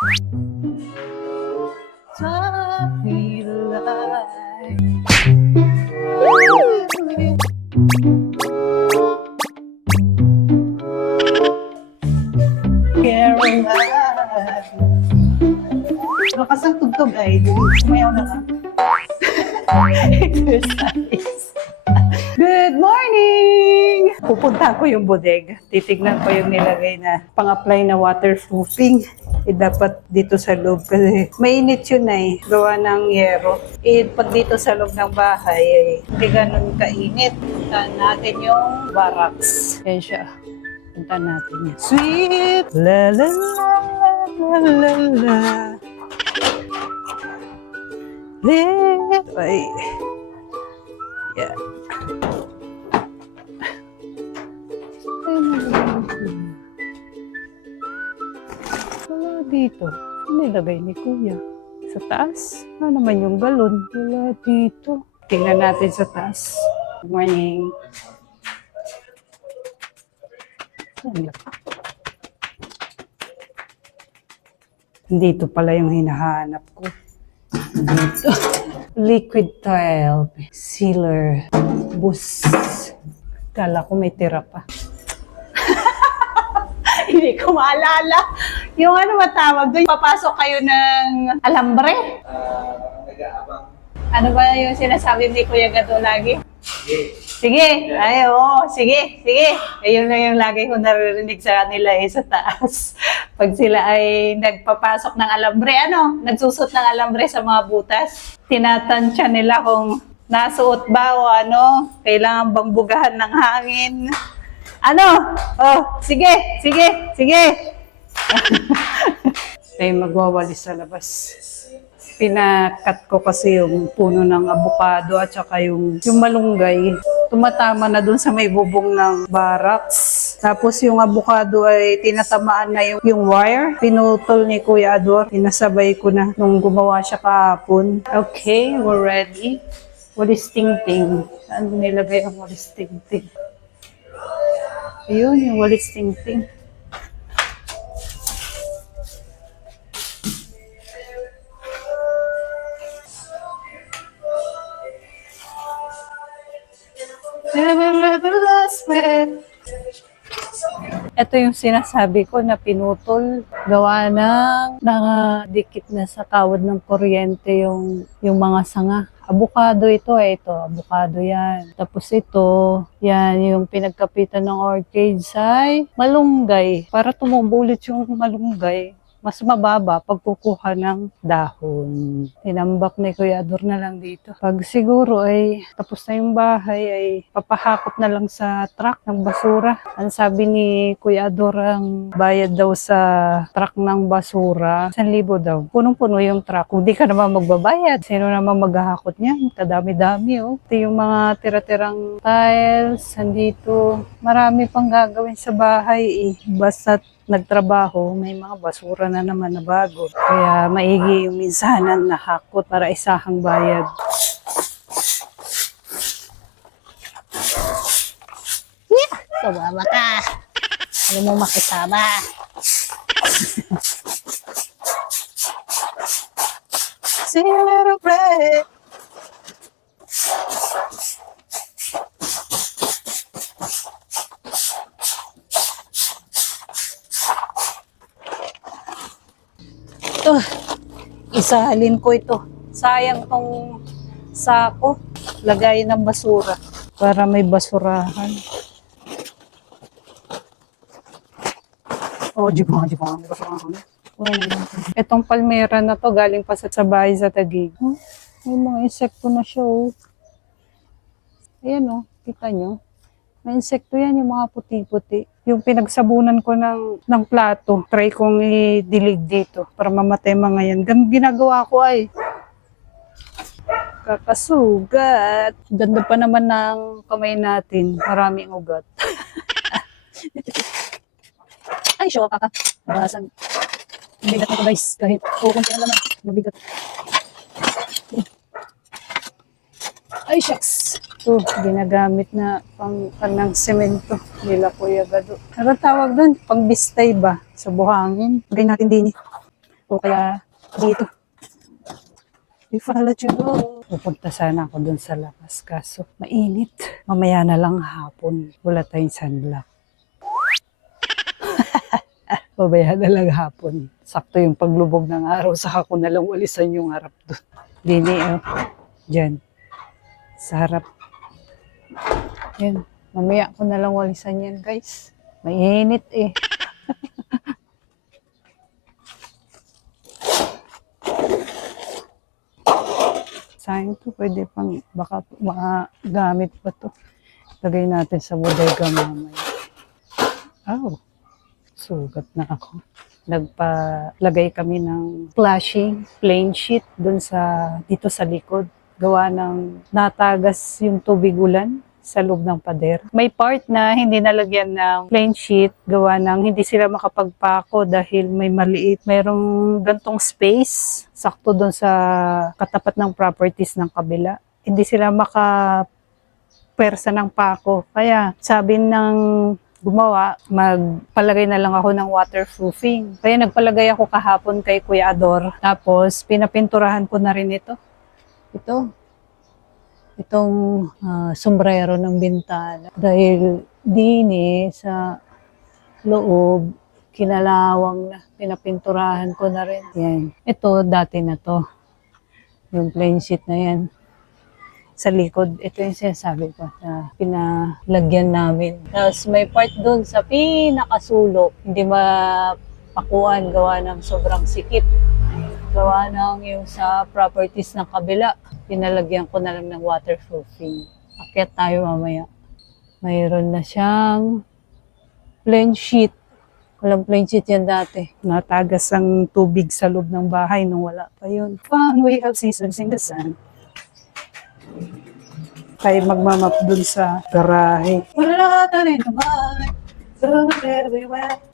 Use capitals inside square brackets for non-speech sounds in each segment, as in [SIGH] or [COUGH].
Happy. Lakas ang tugtog ay. Sumayaw na. [LAUGHS] Good morning! Pupunta ko yung bodega. Titignan ko yung nilagay na pang-apply na waterproofing. Eh, dapat dito sa loob kasi mainit yun eh. Gawa ng yero. Eh, pag dito sa loob ng bahay, eh, hindi ganun kainit. Puntahan natin yung barracks. Yan siya. Punta natin yan. Sweet! La la la la la la la. Ay. Yeah. Dito. Nilagay ni Kuya. Sa taas. Ano naman yung galon? Wala dito. Tingnan natin sa taas. Good morning. Dito pala yung hinahanap ko. Dito. Liquid tile. Sealer. Bus. Kala ko may tira pa. [LAUGHS] Hindi ko maalala. Yung ano matawag doon, papasok kayo ng alambre? Ano ba yung sinasabi ni Kuya Gato lagi? Sige. Ay, oo. Sige. Sige. Ayun lang yung lagi ko naririnig sa kanila eh, sa taas. [LAUGHS] Pag sila ay nagpapasok ng alambre, ano? Nagsusot ng alambre sa mga butas. Tinatansya nila kung nasuot ba o ano. Kailangan bang bugahan ng hangin. Ano? Oh, sige. Sige. Sige. [LAUGHS] Tayo magwawalis sa labas pinakat ko kasi yung puno ng abukado at saka yung, yung malunggay. Tumatama na dun sa may bubong ng barracks. Tapos yung abukado ay tinatamaan na yung, yung wire. Pinutol ni Kuya Ador. Pinasabay ko na nung gumawa siya kahapon. Okay, we're ready. Walis ting-ting. Saan nilagay ang walis ting-ting? Ayun, yung walis ting-ting. Ito yung sinasabi ko na pinutol. Gawa ng nakadikit na sa kawad ng kuryente yung, yung mga sanga. Abukado ito eh, ito. Abukado yan. Tapos ito, yan yung pinagkapitan ng orchid ay malunggay. Para tumubo ulit yung malunggay, mas mababa pag kukuha ng dahon. Tinambak ni Kuya Ador na lang dito. Pag siguro ay tapos na yung bahay ay papahakot na lang sa truck ng basura. Ang sabi ni Kuya Ador ang bayad daw sa truck ng basura, 1,000 daw. Punong-puno yung truck. Kung di ka naman magbabayad, sino naman maghahakot niyan? Kadami-dami oh. Ito yung mga tira-tirang tiles, andito. Marami pang gagawin sa bahay eh. Basta't nagtrabaho, may mga basura na naman na bago. Kaya maigi yung minsanan na hakot para isahang bayad. Sumama ka. Ano mo makisama? See a little break. Ito, isahalin ko ito. Sayang tong sako. Lagay ng basura para may basurahan. Oh, jibang, jibang. Basurahan. Itong palmera na to galing pa sa bahay sa Taguig. Oh, may mga insekto na siya oh. Ayan oh, kita nyo. May insekto yan, yung mga puti-puti. Yung pinagsabunan ko ng, ng plato, try kong i-dilig dito para mamatay mga yan. Ganun ginagawa ko ay. Kakasugat. Ganda pa naman ng kamay natin. Maraming ugat. [LAUGHS] Ay, show ka ka. Basan. Mabigat na ito guys. Kahit kukunti na naman. Mabigat. Ay, shucks. Ito, ginagamit na pang, pang ng semento nila Kuya Gado. Ano tawag doon? Pang bistay ba? Sa buhangin. Lagay natin din eh. O kaya dito. If I let you go. Pupunta sana ako dun sa labas kaso mainit. Mamaya na lang hapon. Wala tayong sunblock. [LAUGHS] Mamaya na lang hapon. Sakto yung paglubog ng araw. Saka ko na lang walisan yung harap dun. Dini, oh. Diyan. Sa harap. Yan. Mamaya ko na lang walisan yan, guys. Mainit eh. [LAUGHS] Sayang to, pwede pang, baka gamit pa to. Lagay natin sa bodega mamaya. Oh, sugat na ako. Nagpalagay kami ng flashing plain sheet dun sa, dito sa likod. Gawa ng natagas yung tubig ulan sa loob ng pader. May part na hindi nalagyan ng plain sheet, gawa ng hindi sila makapagpako dahil may maliit, mayroong gantong space, sakto doon sa katapat ng properties ng kabila. Hindi sila maka persa ng pako. Kaya sabi ng gumawa, magpalagay na lang ako ng waterproofing. Kaya nagpalagay ako kahapon kay Kuya Ador. Tapos pinapinturahan ko na rin ito. Ito itong ah, sombrero ng bintana. Dahil dini sa loob, kinalawang na, pinapinturahan ko na rin. Yan. Ito, dati na to. Yung plain sheet na yan. Sa likod, ito yung sinasabi ko na pinalagyan namin. Tapos may part dun sa pinakasulo, hindi mapakuan gawa ng sobrang sikip. Gawa ng yung sa properties ng kabila pinalagyan ko na lang ng waterproofing. Akyat tayo mamaya. Mayroon na siyang plain sheet. Walang plain sheet yan dati. Natagas ang tubig sa loob ng bahay nung wala pa yun. Fun, we have seasons in the sun. Tayo magmamap dun sa garahe. Wala na rin naman. So everywhere.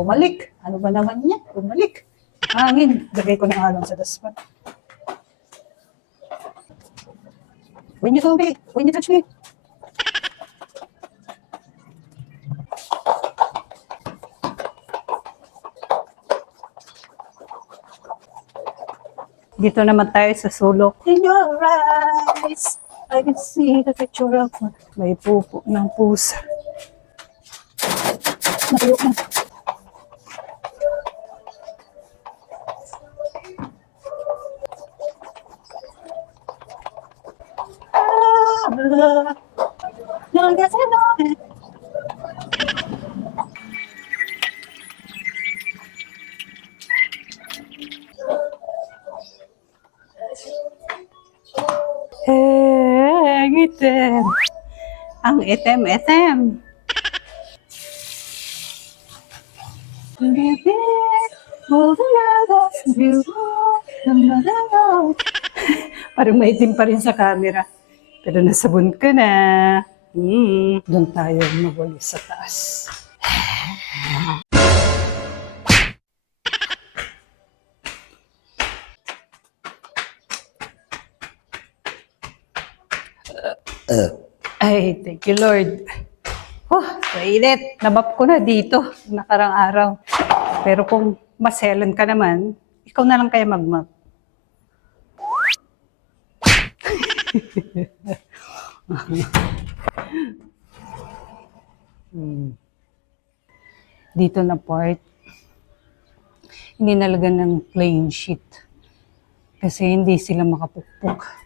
Bumalik. Ano ba naman niya? Bumalik. Hangin. Lagay ko ng alon sa daspan. When you me, when you touch me. Dito naman tayo sa sulok. In your eyes, I can see the picture of my pupo ng pusa. Nayo na. Don't know. Parang maitim pa rin sa camera. Pero nasabon ka na. Hmm. Doon tayo mawalis sa taas. Ay, thank you Lord. Oh, mainit. Nabap ko na dito nakarang araw. Pero kung maselan ka naman, ikaw na lang kaya magmap. [LAUGHS] Dito na part, hindi nalaga ng plain sheet. Kasi hindi sila makapukpok.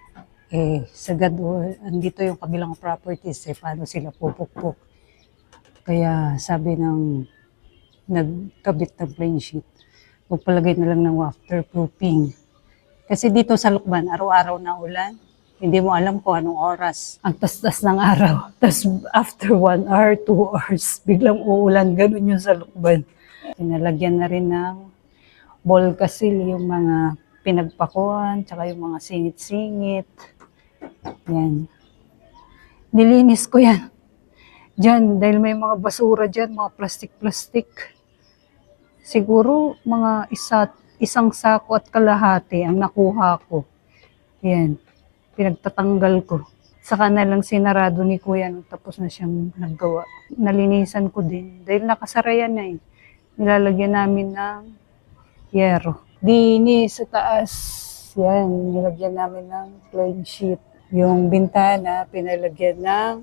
Eh, sagad o, andito yung kabilang properties, eh, paano sila pupukpok. Kaya sabi ng nagkabit ng plain sheet, magpalagay na lang ng waterproofing. Kasi dito sa Lukban, araw-araw na ulan. Hindi mo alam kung anong oras. Ang tastas ng araw. [LAUGHS] Tapos after one hour, two hours, biglang uulan. Ganun yung salukban. Pinalagyan na rin ng ball kasil yung mga pinagpakuan, tsaka yung mga singit-singit. Yan. Nilinis ko yan. Diyan, dahil may mga basura dyan, mga plastic-plastic. Siguro mga isa, isang sako at kalahati ang nakuha ko. Yan, pinagtatanggal ko. Saka na lang sinarado ni Kuya nung tapos na siyang naggawa. Nalinisan ko din dahil nakasara yan na eh. Nilalagyan namin ng yero. Dini sa taas, yan, nilagyan namin ng plain sheet. Yung bintana, pinalagyan ng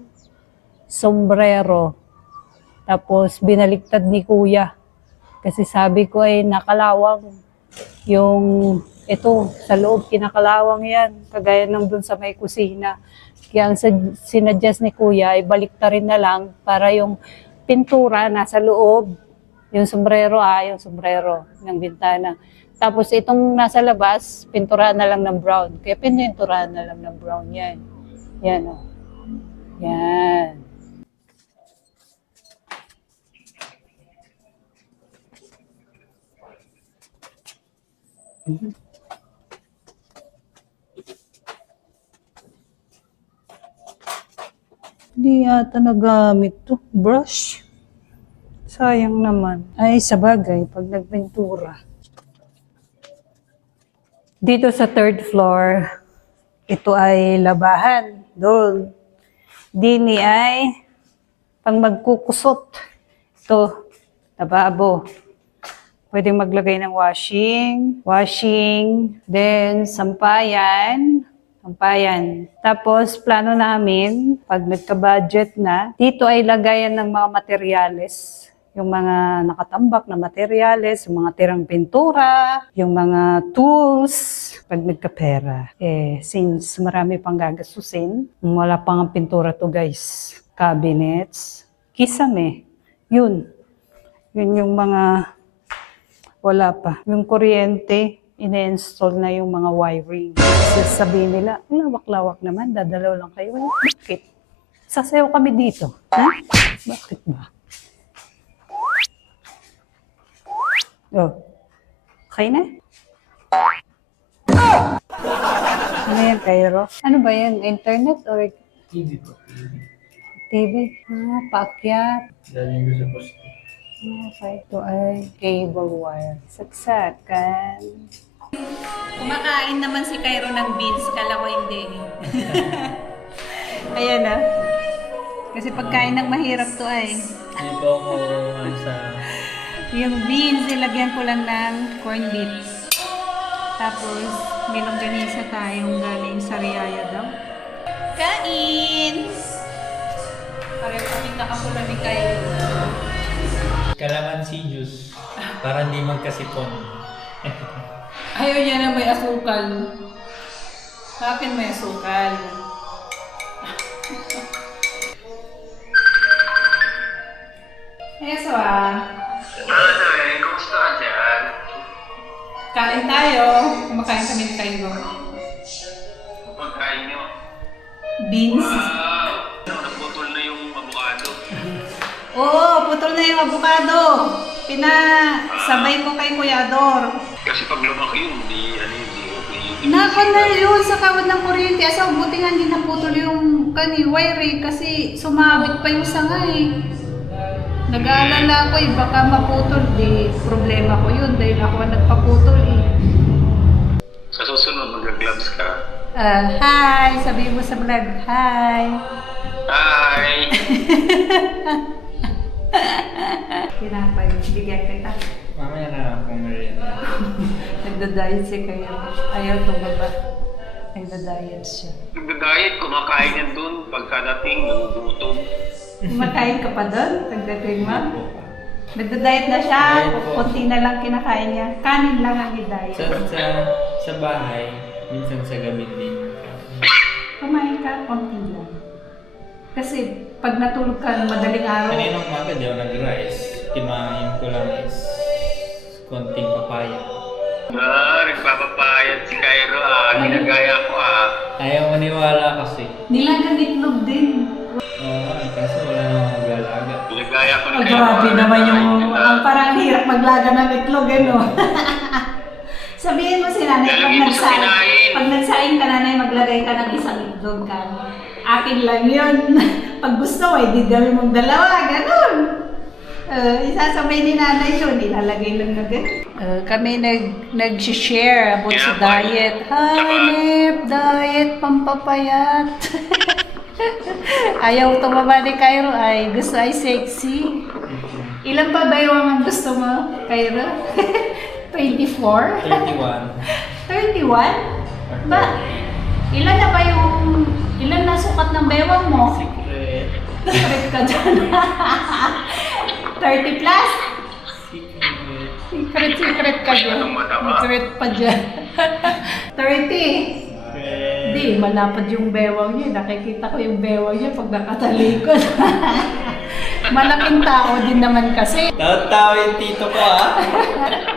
sombrero. Tapos binaliktad ni kuya. Kasi sabi ko ay nakalawang yung ito sa loob kinakalawang yan kagaya ng dun sa may kusina. Kaya ang sinuggest ni kuya ay baliktarin na lang para yung pintura nasa loob, yung sombrero ah, yung sombrero ng bintana. Tapos itong nasa labas, pintura na lang ng brown. Kaya pininturahan na lang ng brown yan. Yan oh. Yan. Hindi yata nagamit to. Brush. Sayang naman. Ay, sa bagay, pag nagpintura. Dito sa third floor, ito ay labahan. Doon. Dini ay pang magkukusot. Ito, lababo. Pwedeng maglagay ng washing, washing, then sampayan, sampayan. Tapos plano namin, pag nagka-budget na, dito ay lagayan ng mga materyales. Yung mga nakatambak na materyales, yung mga tirang pintura, yung mga tools, pag nagkapera. Eh, since marami pang gagastusin, wala pang ang pintura to guys. Cabinets, kisame, yun. Yun yung mga wala pa. Yung kuryente, ina-install na yung mga wiring. Sasabihin nila, lawak-lawak naman, dadalaw lang kayo. Bakit? Sasayaw kami dito. Ha? Bakit ba? Oh. Okay na? Ano yan, Cairo? Ano ba yan? Internet or TV po. TV? Ah, paakyat. Galing ko sa post. Okay, ito ay cable wire. Saksakan. Kumakain naman si Cairo ng beans, kala ko hindi. [LAUGHS] Ayan ah. Kasi pagkain ng mahirap to ay. Hindi po ako ano, sa... Yung beans, nilagyan ko lang ng corn beef. Tapos, may longganisa tayong galing sa Riyaya daw. Kain! Pareho kami nakapula ni Cairo. Calamansi juice. Para hindi magkasipon. [LAUGHS] Ayaw niya na may asukal. Sa akin may asukal. [LAUGHS] Eso ah. Kain tayo. Kumakain kami ni Cairo. Pagkain nyo. Beans. Wow! Naputol na yung avocado. Oo, putol na yung avocado. Pinasabay ko kay Kuya Ador. Kasi pag lumaki yun, di, ano yun, di okay yun. Naka na yun sa kawad ng kuryente. Asa, buti nga hindi naputol yung kani wire eh, kasi sumabit pa yung sanga eh. Nag-aalala ako eh, baka maputol. Di, problema ko yun dahil ako ang nagpaputol eh. Sa susunod, mag-gloves ka. Ah, hi! Sabihin mo sa vlog, hi! Hi! [LAUGHS] Pinapay, bigyan kita. Mamaya na lang kung merienda. [LAUGHS] Nagda-diet si Kayo. Ayaw tumaba. Nagda-diet siya. Nagda-diet, kumakain yan dun. Pagkadating, nagugutom. Kumakain ka pa doon? Pagdating mo? Po. Nagda-diet na siya. Kunti na lang kinakain niya. Kanin lang ang i-diet. Sa, sa, sa bahay, minsan sa gabi din. Kumain ka, konti lang. Kasi pag natulog ka madaling araw, Kaninang umaga di ako nag-rice. Kinain ko lang is konting papaya. Ah, nagpapapayat si Cairo ah. Ginagaya ko ah. Ayaw maniwala kasi. Nilagang itlog din. Oo nga, kaso wala namang maglalaga. Ginagaya ko Oh, grabe naman yung, ang parang hirap maglaga ng itlog, ano? [LAUGHS] Sabihin mo si nanay, pag Lalagyan mo sa nagsaing, kinain. pag nagsaing ka nanay, maglagay ka ng isang itlog ka. Akin lang yun. [LAUGHS] pag gusto mo, hindi gawin mong dalawa, ganun. Uh, isasabay ni nanay yun, ilalagay lang na ganun. Uh, kami nag, nag-share about sa Yeah, diet. Hanip, diet, pampapayat. [LAUGHS] Ayaw tumaba ni Cairo ay gusto ay sexy. Ilan pa ba yung ang gusto mo, Cairo? 24? 31. 31? Ba? Ilan na ba yung... Ilan na sukat ng bewang mo? Secret. Secret ka dyan. [LAUGHS] 30 plus? Secret. Secret, secret ka dyan. Mataba. Secret pa dyan. [LAUGHS] 30. Secret. Hindi, malapad yung bewang niya. Nakikita ko yung bewang niya pag nakatalikod. [LAUGHS] Malaking tao din naman kasi. Tawa-tawa yung tito ko ah.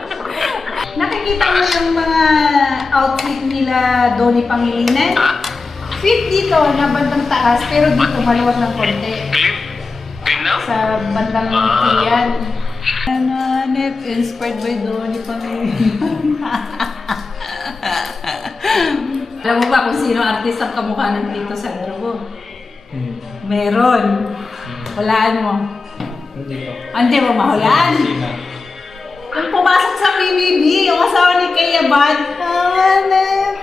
[LAUGHS] Nakikita mo yung mga outfit nila Donnie Pangilinan? Fit dito na bandang taas, pero dito maluwag ng konti. Sa bandang tiyan. Nananep, inspired by Donnie Pangilinan. [LAUGHS] Alam mo ba kung sino artist ang kamukha ng Tito Sandro mo? Hmm. Meron. Hulaan mo. Hindi ko. Hindi mo mahulaan. Nung pumasok sa PBB, yung asawa ni Kaya Bad, hanap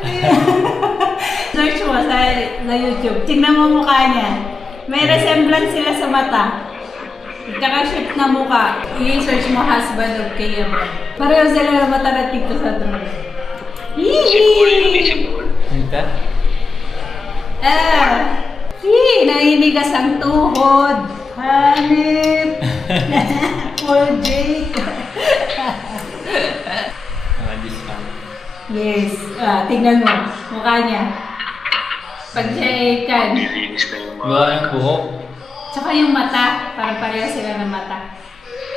[LAUGHS] Search mo sa, sa YouTube. Tingnan mo mukha niya. May resemblance sila sa mata. Kaka-shift na mukha. I-search mo husband of Kaya Bad. Pareho sila na mata na tito sa drone. Hihi! sipul. Hindi? [LAUGHS] Ah! Hi! Naninigas ang tuhod. Hanip! Paul Jake. Mga discount. Yes. Ah, tingnan mo. Mukha niya. Pag siya ay kan. Nilinis na yung mga... Gawa ng buhok. Tsaka yung mata. Parang pareho sila ng mata.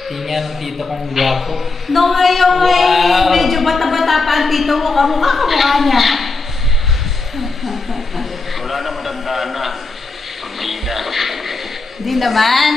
Tingnan ng tito kong gwapo. No, ngayon ay Wow. medyo bata-bata pa ang tito mo. Kamukha ka mukha niya. Wala na matandaan na. Hindi na. Hindi naman.